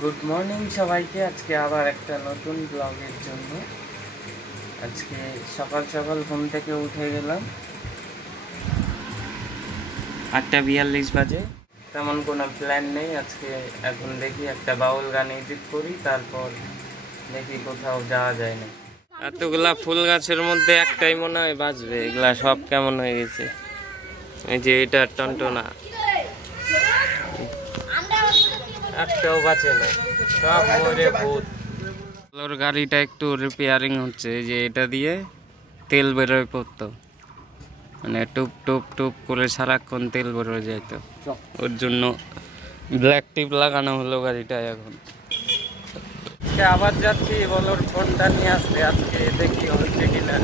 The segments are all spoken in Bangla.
গুড মর্নিং সবাইকে। আজকে আবার একটা নতুন ব্লগের জন্য আজকে সকাল সকাল ঘুম থেকে উঠে গেলাম 8:42 বাজে। তেমন কোনো প্ল্যান নেই আজকে। এখন দেখি একটা বাউল গান এডিট করি, তারপর দেখি কোথাও যাওয়া যায় না। এতগুলা ফুল গাছের মধ্যে একটাই মনে হয় বাজবে। এগুলা সব কেমন হয়ে গেছে। এই যে এটা টনটনা, একটাও বাঁচে না, সব মরে ভূত। ওর গাড়িটা একটু রিপেয়ারিং হচ্ছে, যে এটা দিয়ে তেল বেরোয় পড়তো, মানে টুপ টুপ টুপ করে সারাক্ষণ তেল বেরোয় যেত। ওর জন্য ব্ল্যাক টিপ লাগানো হলো গাড়িটায়। এখন আবার যাচ্ছি বলোর ফোনটা নিয়ে আসতে। আজকে দেখি হচ্ছে কিনা,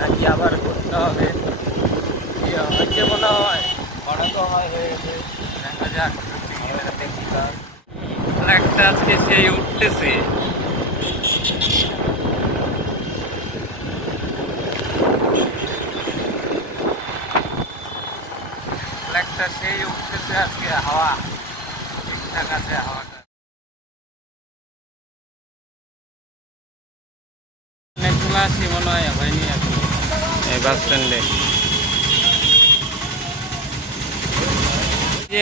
নাকি আবার করতে হবে। হচ্ছে মনে হয়, বড় তো হয় হয়ে গেছে, দেখা যাক দেখি। ফ্ল্যাগটা আজকে সেই উঠতেছে। ফ্ল্যাগটা সেই উঠতেছে আজকে, হাওয়া ঠিকঠাক আছে হাওয়াটা। চলে আসি মনে হয়, হয়নি এখন এই বাস স্ট্যান্ডে।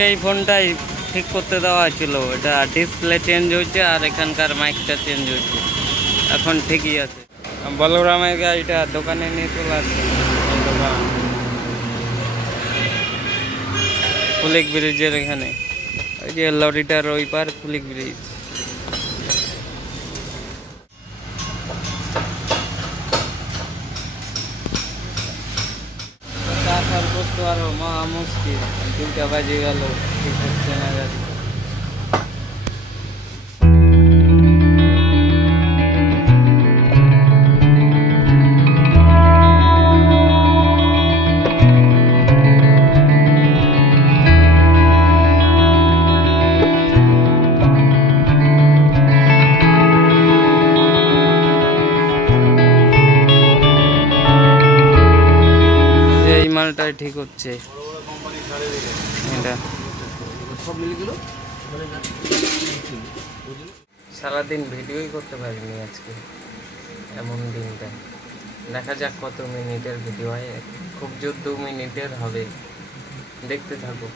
এই ফোনটাই ঠিক করতে দেওয়া হয়েছিল, এটা ডিসপ্লে চেঞ্জ হয়েছে আর এখানকার মাইকটা চেঞ্জ হয়েছে। এখন ঠিকই আছে। বলরামের গাড়িটা দোকানে নিয়ে চলে আসছে। দোকান ফুলিক ব্রিজের এখানে, ওই যে লরিটার ওই পার ফুলিক ব্রিজ। আসার করতে আরো মহা মুশকিল, 2টা বাজে গেল, ঠিক হচ্ছে না গাড়ি। এই মালটাই ঠিক হচ্ছে এটা। সারাদিন ভিডিওই করতে পারিনি আজকে, এমন দিনটা। দেখা যাক কত মিনিটের ভিডিও হয়। খুব জোর 2 মিনিটের হবে, দেখতে থাকো।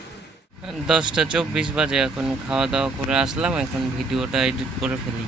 10টা 24 বাজে। এখন খাওয়া দাওয়া করে আসলাম, এখন ভিডিওটা এডিট করে ফেলি।